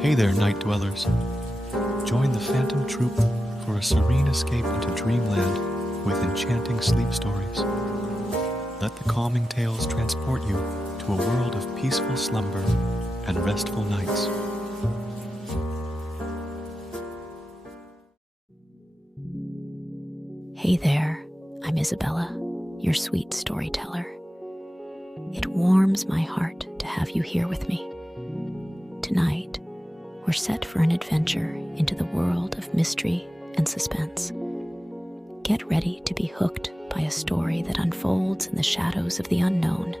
Hey there, night dwellers. Join the Phantom Troupe for a serene escape into dreamland with enchanting sleep stories. Let the calming tales transport you to a world of peaceful slumber and restful nights. Hey there, I'm Isabella, your sweet storyteller. It warms my heart to have you here with me. Tonight, we're set for an adventure into the world of mystery and suspense. Get ready to be hooked by a story that unfolds in the shadows of the unknown,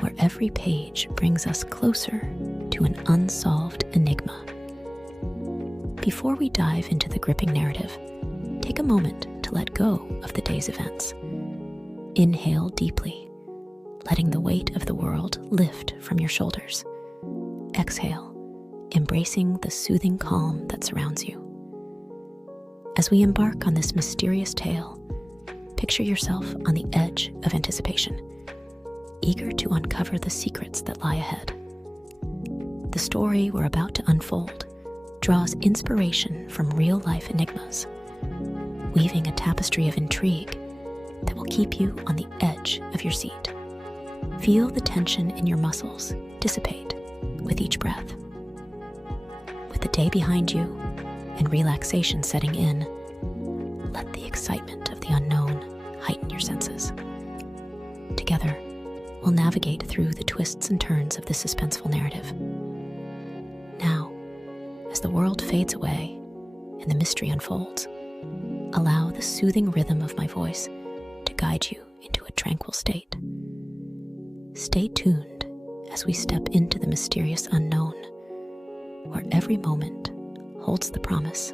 where every page brings us closer to an unsolved enigma. Before we dive into the gripping narrative, take a moment to let go of the day's events. Inhale deeply, letting the weight of the world lift from your shoulders. Exhale, embracing the soothing calm that surrounds you. As we embark on this mysterious tale, picture yourself on the edge of anticipation, eager to uncover the secrets that lie ahead. The story we're about to unfold draws inspiration from real-life enigmas, weaving a tapestry of intrigue that will keep you on the edge of your seat. Feel the tension in your muscles dissipate with each breath. With the day behind you and relaxation setting in, let the excitement of the unknown heighten your senses. Together, we'll navigate through the twists and turns of this suspenseful narrative. Now, as the world fades away and the mystery unfolds, allow the soothing rhythm of my voice to guide you into a tranquil state. Stay tuned as we step into the mysterious unknown, where every moment holds the promise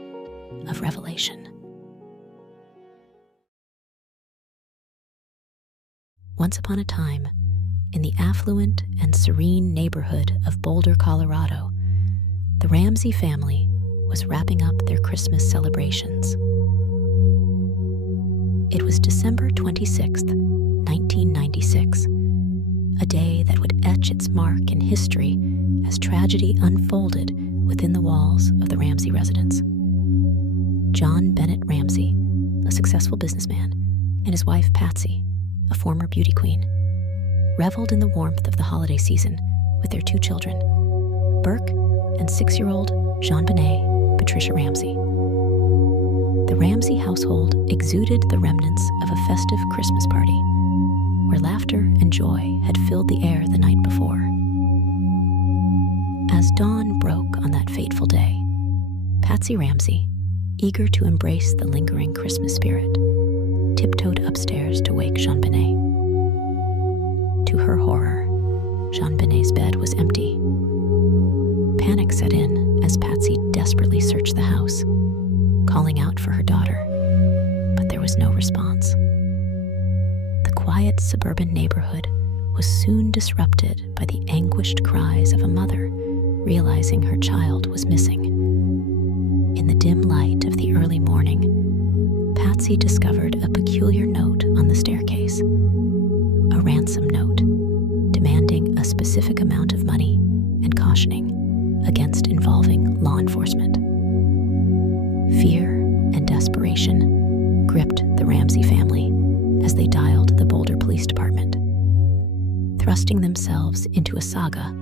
of revelation. Once upon a time, in the affluent and serene neighborhood of Boulder, Colorado, the Ramsey family was wrapping up their Christmas celebrations. It was December 26th, 1996, a day that would etch its mark in history as tragedy unfolded within the walls of the Ramsey residence. JonBenét Ramsey, a successful businessman, and his wife Patsy, a former beauty queen, reveled in the warmth of the holiday season with their two children, Burke and 6-year-old JonBenét Patricia Ramsey. The Ramsey household exuded the remnants of a festive Christmas party, where laughter and joy had filled the air the night before. As dawn broke on that fateful day, Patsy Ramsey, eager to embrace the lingering Christmas spirit, tiptoed upstairs to wake JonBenét. To her horror, JonBenét's bed was empty. Panic set in as Patsy desperately searched the house, calling out for her daughter, but there was no response. The quiet suburban neighborhood was soon disrupted by the anguished cries of a mother realizing her child was missing. In the dim light of the early morning, Patsy discovered a peculiar note on the staircase, a ransom note demanding a specific amount of money and cautioning against involving law enforcement. Fear and desperation gripped the Ramsey family as they dialed the Boulder Police Department, thrusting themselves into a saga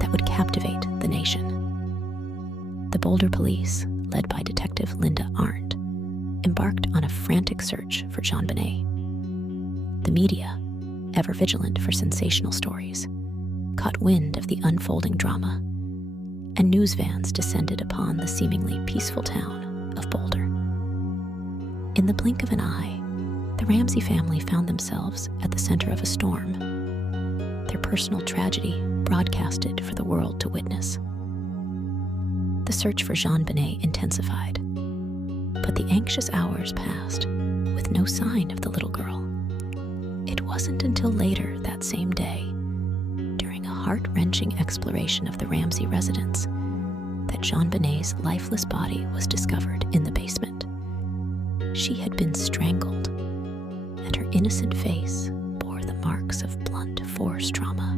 that would captivate the nation. The Boulder Police, led by Detective Linda Arndt, embarked on a frantic search for JonBenét. The media, ever vigilant for sensational stories, caught wind of the unfolding drama, and news vans descended upon the seemingly peaceful town of Boulder. In the blink of an eye, the Ramsey family found themselves at the center of a storm, their personal tragedy broadcasted for the world to witness. The search for JonBenét intensified, but the anxious hours passed with no sign of the little girl. It wasn't until later that same day, during a heart-wrenching exploration of the Ramsey residence, that JonBenét's lifeless body was discovered in the basement. She had been strangled, and her innocent face bore the marks of blunt force trauma.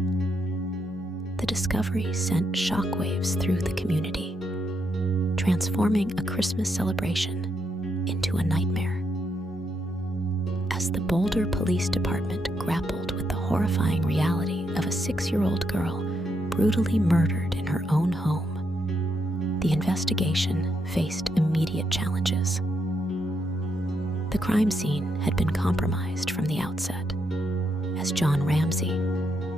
The discovery sent shockwaves through the community, transforming a Christmas celebration into a nightmare. As the Boulder Police Department grappled with the horrifying reality of a 6-year-old girl brutally murdered in her own home, the investigation faced immediate challenges. The crime scene had been compromised from the outset, as John Ramsey,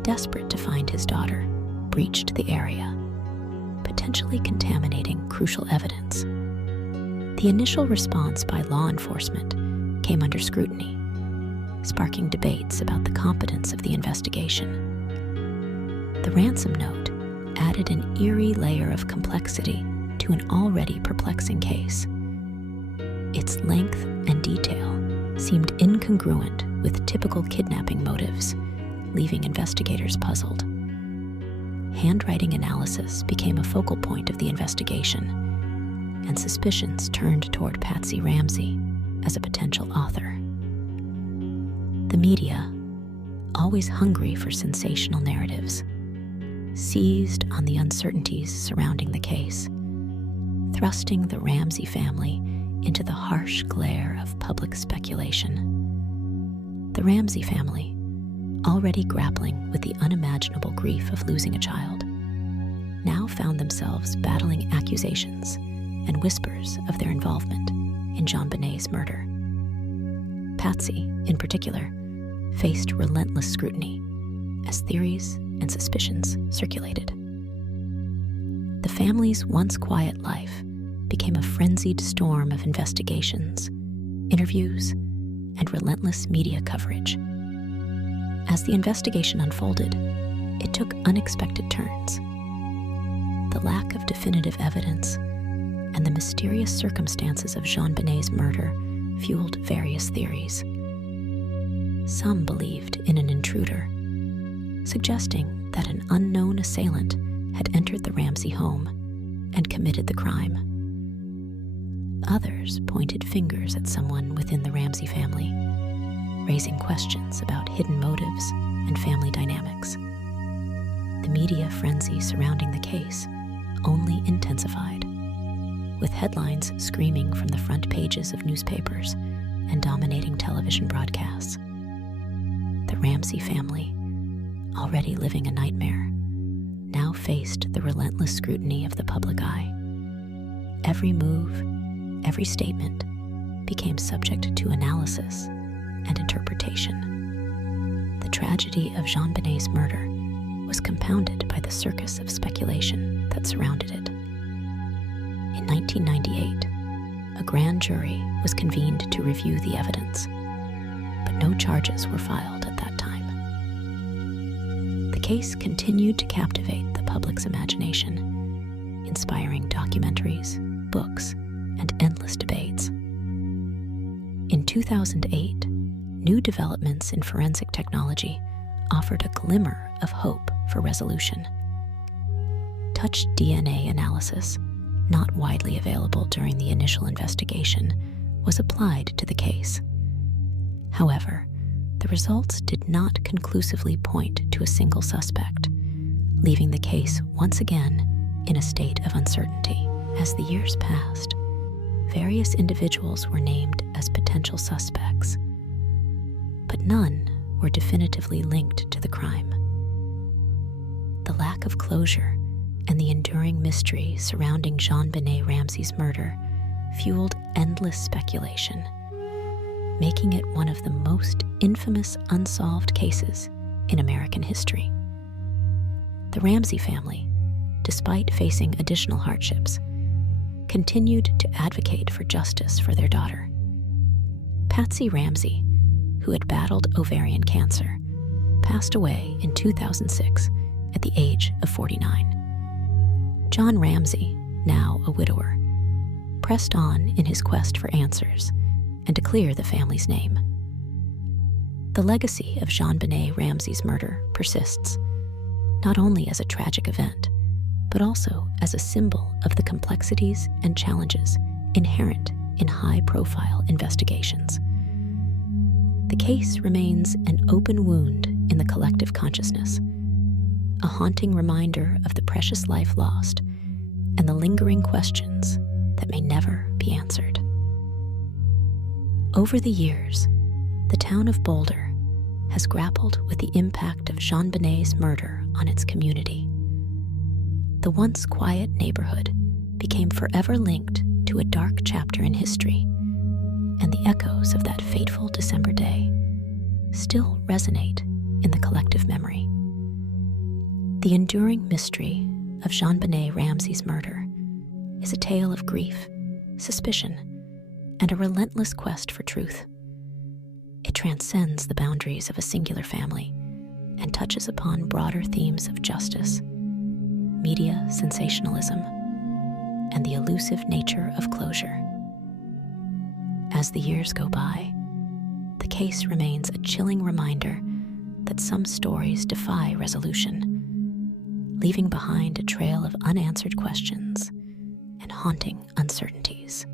desperate to find his daughter, breached the area, potentially contaminating crucial evidence. The initial response by law enforcement came under scrutiny, sparking debates about the competence of the investigation. The ransom note added an eerie layer of complexity to an already perplexing case. Its length and detail seemed incongruent with typical kidnapping motives, leaving investigators puzzled. Handwriting analysis became a focal point of the investigation, and suspicions turned toward Patsy Ramsey as a potential author. The media, always hungry for sensational narratives, seized on the uncertainties surrounding the case, thrusting the Ramsey family into the harsh glare of public speculation. The Ramsey family, already grappling with the unimaginable grief of losing a child, now found themselves battling accusations and whispers of their involvement in JonBenét's murder. Patsy, in particular, faced relentless scrutiny as theories and suspicions circulated. The family's once quiet life became a frenzied storm of investigations, interviews, and relentless media coverage. As the investigation unfolded, it took unexpected turns. The lack of definitive evidence and the mysterious circumstances of JonBenét's murder fueled various theories. Some believed in an intruder, suggesting that an unknown assailant had entered the Ramsey home and committed the crime. Others pointed fingers at someone within the Ramsey family, raising questions about hidden motives and family dynamics. The media frenzy surrounding the case only intensified, with headlines screaming from the front pages of newspapers and dominating television broadcasts. The Ramsey family, already living a nightmare, now faced the relentless scrutiny of the public eye. Every move, every statement became subject to analysis and interpretation. The tragedy of JonBenét's murder was compounded by the circus of speculation that surrounded it. In 1998, a grand jury was convened to review the evidence, but no charges were filed at that time. The case continued to captivate the public's imagination, inspiring documentaries, books, and endless debates. In 2008, new developments in forensic technology offered a glimmer of hope for resolution. Touch DNA analysis, not widely available during the initial investigation, was applied to the case. However, the results did not conclusively point to a single suspect, leaving the case once again in a state of uncertainty. As the years passed, various individuals were named as potential suspects, but none were definitively linked to the crime. The lack of closure and the enduring mystery surrounding JonBenét Ramsey's murder fueled endless speculation, making it one of the most infamous unsolved cases in American history. The Ramsey family, despite facing additional hardships, continued to advocate for justice for their daughter. Patsy Ramsey, who had battled ovarian cancer, passed away in 2006 at the age of 49. John Ramsey, now a widower, pressed on in his quest for answers and to clear the family's name. The legacy of JonBenét Ramsey's murder persists, not only as a tragic event, but also as a symbol of the complexities and challenges inherent in high-profile investigations. The case remains an open wound in the collective consciousness, a haunting reminder of the precious life lost and the lingering questions that may never be answered. Over the years, the town of Boulder has grappled with the impact of JonBenét's murder on its community. The once quiet neighborhood became forever linked to a dark chapter in history, and the echoes of that fateful December day still resonate in the collective memory. The enduring mystery of JonBenét Ramsey's murder is a tale of grief, suspicion, and a relentless quest for truth. It transcends the boundaries of a singular family and touches upon broader themes of justice, media sensationalism, and the elusive nature of closure. As the years go by, the case remains a chilling reminder that some stories defy resolution, leaving behind a trail of unanswered questions and haunting uncertainties.